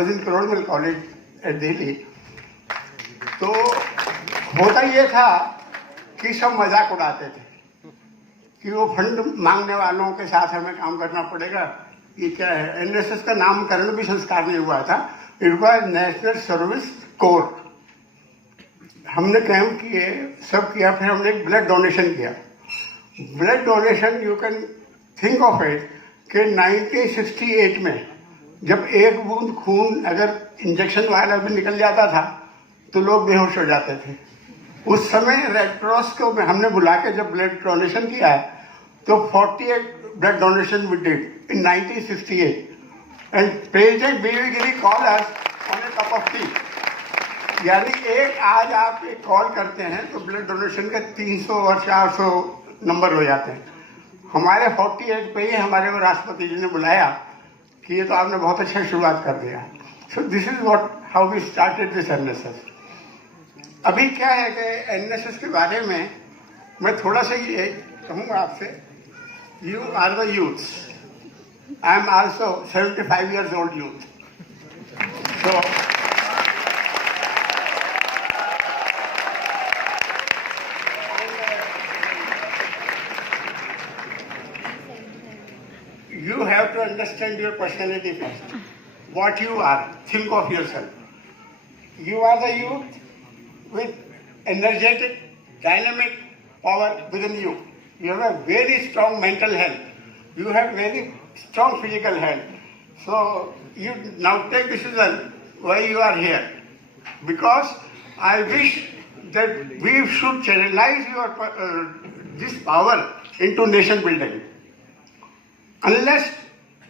Was in Karorimal college at Delhi. तो होता ये था कि सब मजाक उड़ाते थे कि वो फंड मांगने वालों के साथ हमें काम करना पड़ेगा, ये क्या है। एनएसएस का नामकरण भी संस्कार नहीं हुआ था, it was national service corps. हमने कैंप किए, सब किया, फिर हमने ब्लड डोनेशन किया। Blood donation you can think of it कि 1968 में जब एक बूंद खून अगर इंजेक्शन वाला भी निकल जाता था तो लोग बेहोश हो जाते थे। उस समय रेड क्रॉस को हमने बुला के जब ब्लड डोनेशन किया है तो 48 blood donation we did in 1968 and president V V Giri call us on a cup of tea. यानी एक आज आप एक कॉल करते हैं तो ब्लड डोनेशन के 300 और 400 नंबर हो जाते हैं। हमारे 48 पे ही हमारे राष्ट्रपति जी ने बुलाया कि ये तो आपने बहुत अच्छा शुरुआत कर दिया। So this is what how we started this NSS. अभी क्या है कि एनएसएस के बारे में मैं थोड़ा सा ये कहूँगा आपसे। You are the youth, I am also 75 years old youth. So you have to understand your personality first. What you are, think of yourself. You are the youth with energetic, dynamic power within you. You have a very strong mental health. You have very strong physical health. So you now take decision why you are here. Because I wish that we should channelize this power into nation building. Unless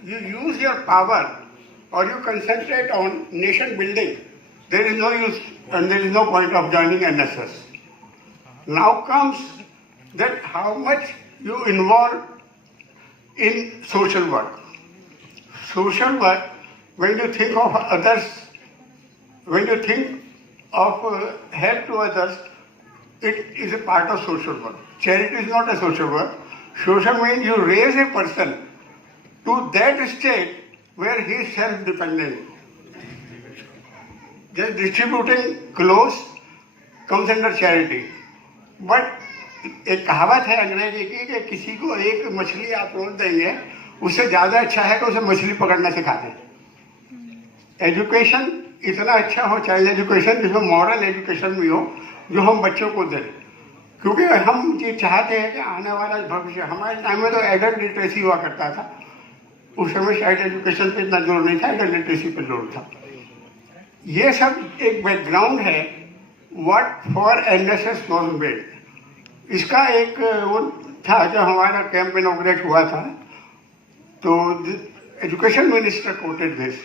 you use your power or you concentrate on nation building, there is no use and there is no point of joining NSS. Now comes that how much you involve in social work. Social work, when you think of others, when you think of help to others, it is a part of social work. Charity is not a social work. Social means you raise a person to that state where he is self-dependent. Just distributing clothes comes under charity. But एक कहावत है अंग्रेजी की कि किसी को एक मछली आप रोज देंगे उससे ज्यादा अच्छा है कि उसे मछली पकड़ना सिखा दें। एजुकेशन इतना अच्छा हो, चाइल्ड एजुकेशन जिसमें मॉरल एजुकेशन भी हो, जो हम बच्चों को दें। क्योंकि हम ये चाहते हैं कि आने वाला भविष्य, हमारे टाइम में तो एडल्ट लिटरेसी हुआ करता था, उस समय चाइल्ड एजुकेशन पे इतना जोर नहीं था, एडल्ट लिटरेसी पे जोर था। ये सब एक बैकग्राउंड है what for NSS was made. इसका एक वो था जब हमारा कैंप इनॉग्रेट हुआ था तो एजुकेशन मिनिस्टर कोटेड दिस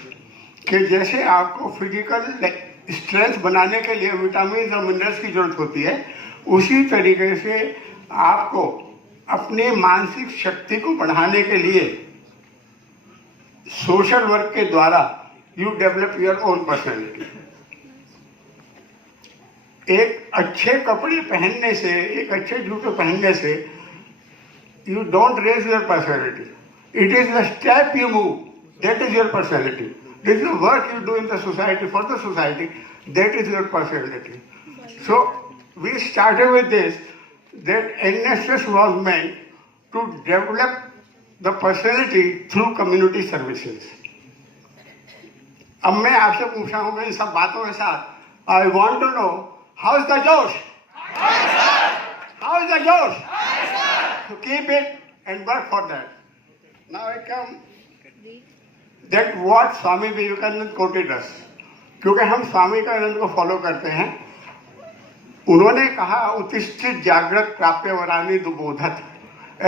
कि जैसे आपको फिजिकल स्ट्रेंथ बनाने के लिए विटामिन और मिनरल्स की जरूरत होती है, उसी तरीके से आपको अपने मानसिक शक्ति को बढ़ाने के लिए सोशल वर्क के द्वारा you develop your own personality. एक अच्छे कपड़े पहनने से, एक अच्छे जूते पहनने से you don't raise your personality, it is the step you move that is your personality. This is the work you do in the society for the society, that is your personality. So we started with this that NSS was meant to develop the personality through community services. अब मैं आपसे पूछा हूँ इन सब बातों के साथ, I want to know how is the जोश, हाउ इज द जोश, to keep it and work for that. Now I come that what Swami Vivekananda quoted us, क्योंकि हम स्वामी विवेकानंद को फॉलो करते हैं। उन्होंने कहा उत्तिष्ठित जागृत प्राप्य वरानी दुबोधत,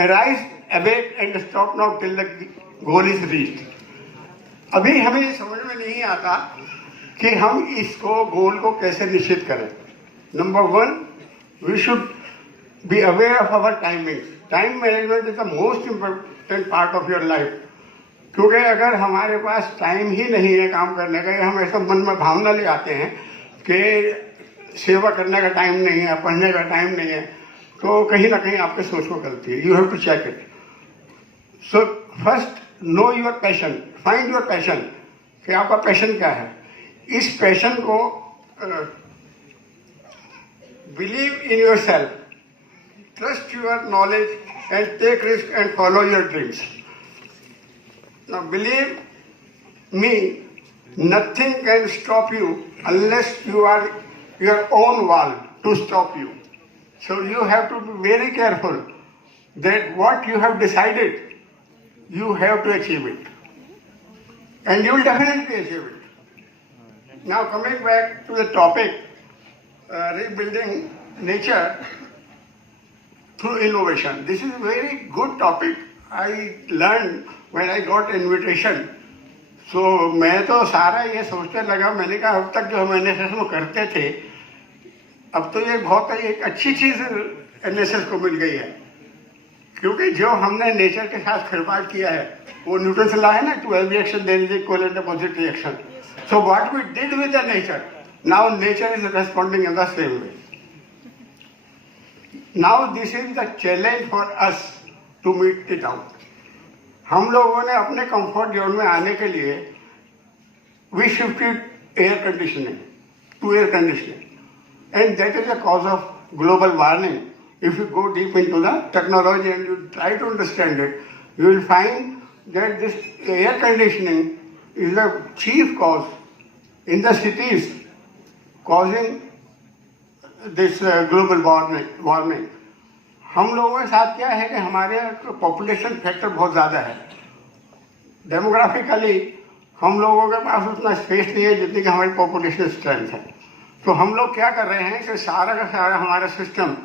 arise awake and stop not till the goal is reached। अभी हमें समझ में नहीं आता कि हम इसको गोल को कैसे निश्चित करें। Number one, we should be aware of our timing. Time management is the most important part of your life. क्योंकि अगर हमारे पास टाइम ही नहीं है काम करने का, हम ऐसा मन में भावना ले आते हैं कि सेवा करने का टाइम नहीं है, पढ़ने का टाइम नहीं है, तो कहीं ना कहीं आपके सोच को गलती है। You have to check it. So first know your passion, find your passion कि आपका पैशन क्या है। इस पैशन को believe in your self, trust your knowledge and take risk and follow your dreams. Now believe me, nothing can stop you unless you are your own wall to stop you. So you have to be very careful that what you have decided, you have to achieve it. And you will definitely achieve it. Now coming back to the topic, rebuilding nature through innovation. This is a very good topic. I learned when I got invitation. So मैं तो सारा ये सोचने लगा, मैंने कहा अब तक जो हम एनएसएस में करते थे, अब तो ये बहुत एक अच्छी चीज़ एनएसएस को मिल गई है, क्योंकि जो हमने नेचर के साथ खिलवाड़ किया है, वो न्यूटन से ला है ना, to every action there is equal and opposite reaction. So what we did with the nature, now nature is responding in the same way. Now this is the challenge for us to meet it out. हम लोगों ने अपने comfort zone में आने के लिए we shifted air conditioning to air conditioning, and that is a cause of global warming. If you go deep into the technology and you try to understand it, you will find that this air conditioning is the chief cause in the cities causing this global warming. हम लोगों के साथ क्या है कि हमारे population factor बहुत ज़्यादा है। डेमोग्राफिकली हम लोगों के पास उतना स्पेस नहीं है जितनी कि हमारी पॉपुलेशन स्ट्रेंथ है। तो हम लोग क्या कर रहे हैं कि सारा का सारा हमारा सिस्टम,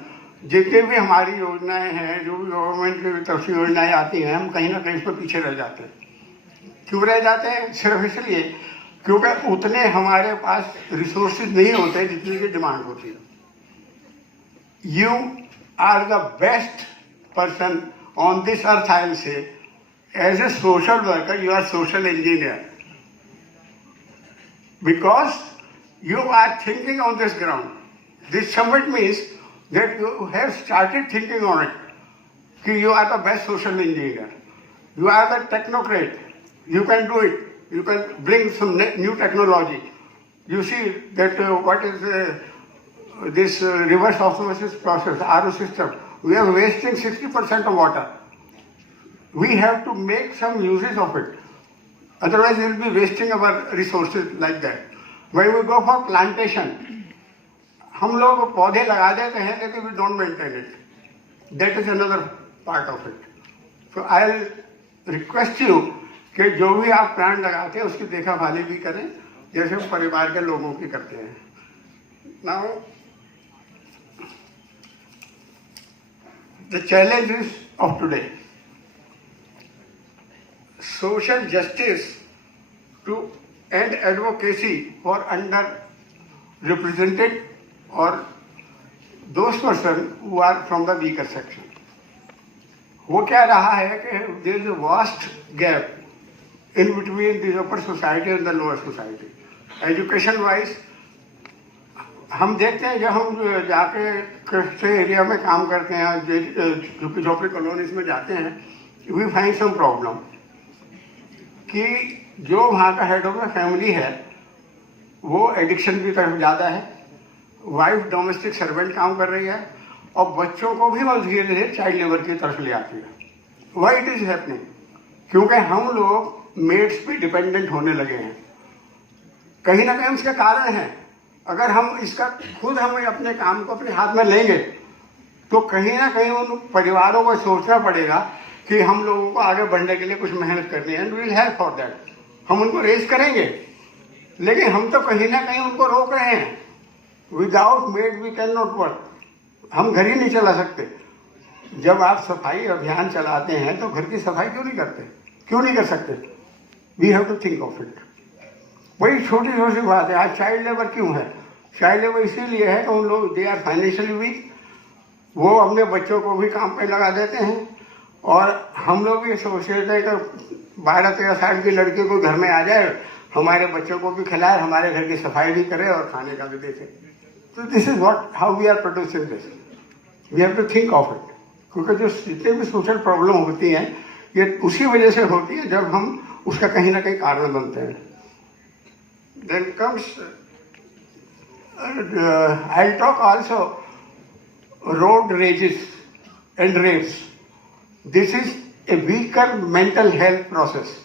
जितनी भी हमारी योजनाएं हैं, जो भी गवर्नमेंट की तरफ से योजनाएं आती हैं, हम कहीं ना कहीं इस पर पीछे रह जाते हैं। क्यों रह जाते हैं? सिर्फ इसलिए क्योंकि उतने हमारे पास रिसोर्सेज नहीं होते जितनी की डिमांड होती है। You are the best person on this earth, I will say, as a social worker you are social engineer, because you are thinking on this ground. This summit means that you have started thinking on it. That you are the best social engineer. You are the technocrat. You can do it. You can bring some new technology. You see that what is this reverse osmosis process, RO system. We are wasting 60% of water. We have to make some uses of it. Otherwise, we will be wasting our resources like that. When we go for plantation, हम लोग पौधे लगा देते हैं लेकिन we don't maintain it. That is another part of it. So I'll request you कि जो भी आप प्लांट लगाते हैं उसकी देखभाली भी करें जैसे हम परिवार के लोगों की करते हैं। Now the challenges of today. Social justice to and advocacy for underrepresented or those person who are from the weaker section. वो क्या रहा है कि there is a vast gap in between the upper society and the lower society. Education wise हम देखते हैं जब हम जाके कृषि एरिया में काम करते हैं, झुग्गी झोपड़ी कॉलोनीज में जाते हैं, we find some problem कि जो वहाँ का हेड ऑफ द फैमिली है वो एडिक्शन की तरफ ज़्यादा है, वाइफ डोमेस्टिक सर्वेंट काम कर रही है और बच्चों को भी वो धीरे धीरे चाइल्ड लेबर की तरफ ले आती है। Why it is happening? क्योंकि हम लोग मेड्स पे डिपेंडेंट होने लगे हैं। कहीं ना कहीं उसका कारण है, अगर हम इसका खुद हमें अपने काम को अपने हाथ में लेंगे तो कहीं ना कहीं उन परिवारों को सोचना पड़ेगा कि हम लोगों को आगे बढ़ने के लिए कुछ मेहनत करनी है, and we will help for that. हम उनको रेज करेंगे, लेकिन हम तो कहीं ना कहीं उनको रोक रहे हैं। Without maid we can not work. हम घर ही नहीं चला सकते। जब आप सफाई अभियान चलाते हैं तो घर की सफाई क्यों नहीं करते? क्यों नहीं कर सकते? We have to think of it. वही छोटी छोटी बात है। आज चाइल्ड लेबर क्यों है? चाइल्ड लेबर इसीलिए है कि उन लोग दे आर फाइनेंशियली वीक, वो अपने बच्चों को भी काम पे लगा देते हैं, और हम लोग ये सोचते हैं कि 12-13 साल की लड़की को घर में आ जाए, हमारे बच्चों को भी खिलाए, हमारे घर की सफाई भी करे और खाने का भी देखे। तो this is what how we are producing this. We have to think of it, क्योंकि जो जितने भी सोशल प्रॉब्लम होती हैं ये उसी वजह से होती है जब हम उसका कहीं ना कहीं कारण बनते हैं। then comes, I'll talk also road rages and rapes. This is a weaker mental health process.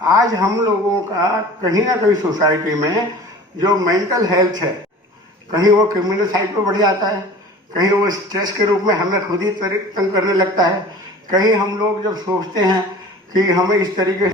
आज हम लोगों का कहीं ना कहीं सोसाइटी में जो मेंटल हेल्थ है, कहीं वो क्रिमिनल साइड पे बढ़ जाता है, कहीं वो स्ट्रेस के रूप में हमें खुद ही तंग करने लगता है, कहीं हम लोग जब सोचते हैं कि हमें इस तरीके